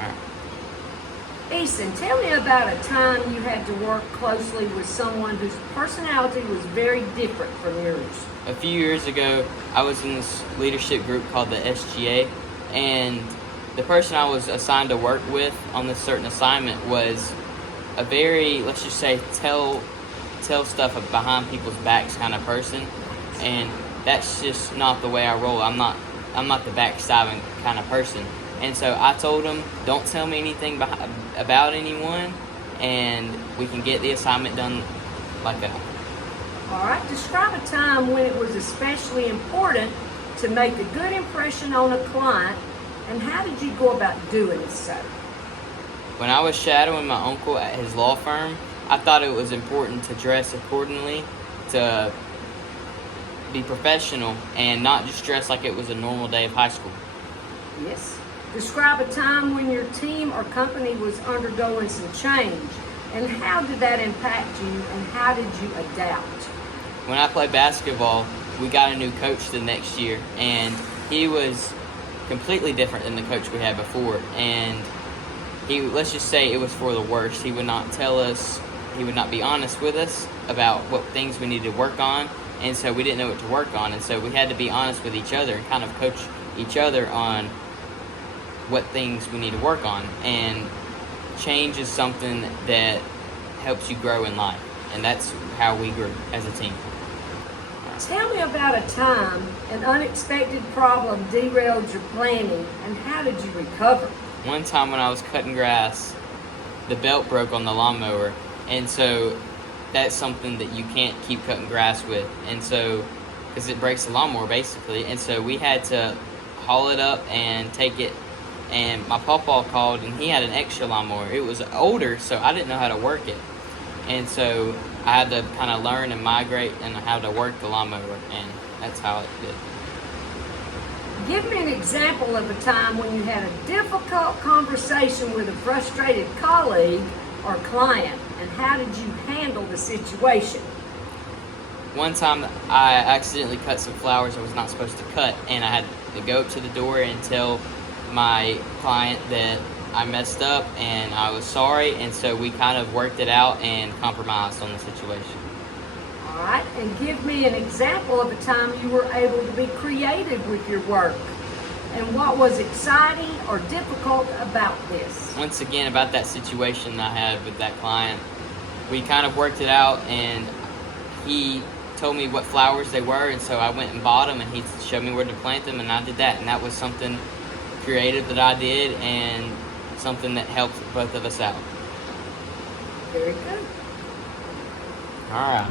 All right. Easton, tell me about a time you had to work closely with someone whose personality was very different from yours. A few years ago, I was in this leadership group called the SGA, and the person I was assigned to work with on this certain assignment was a very, let's just say, tell stuff behind people's backs kind of person, and that's just not the way I roll. I'm not the backstabbing kind of person. And so I told him, don't tell me anything about anyone, and we can get the assignment done like that. All right, describe a time when it was especially important to make a good impression on a client, and how did you go about doing so? When I was shadowing my uncle at his law firm, I thought it was important to dress accordingly, to be professional, and not just dress like it was a normal day of high school. Yes. Describe a time when your team or company was undergoing some change, and how did that impact you, and how did you adapt? When I played basketball, we got a new coach the next year, and he was completely different than the coach we had before. And let's just say it was for the worst. He would not tell us, he would not be honest with us about what things we needed to work on, and so we didn't know what to work on. And so we had to be honest with each other and kind of coach each other on what things we need to work on. And change is something that helps you grow in life, and that's how we grew as a team. Tell me about a time an unexpected problem derailed your planning, and how did you recover? One time when I was cutting grass, the belt broke on the lawnmower, and so that's something that you can't keep cutting grass with, and so because it breaks the lawnmower basically. And so we had to haul it up and take it, and my pawpaw called, and he had an extra lawnmower. It was older, so I didn't know how to work it, and so I had to kind of learn and migrate and how to work the lawnmower, and that's how it did. Give me an example of a time when you had a difficult conversation with a frustrated colleague or client, and how did you handle the situation? One time I accidentally cut some flowers I was not supposed to cut, and I had to go up to the door and tell my client that I messed up and I was sorry, and so we kind of worked it out and compromised on the situation. All right, and give me an example of a time you were able to be creative with your work, and what was exciting or difficult about this. Once again, about that situation I had with that client, we kind of worked it out, and he told me what flowers they were, and so I went and bought them, and he showed me where to plant them, and I did that, and that was something creative that I did, and something that helped both of us out. Very good. All right.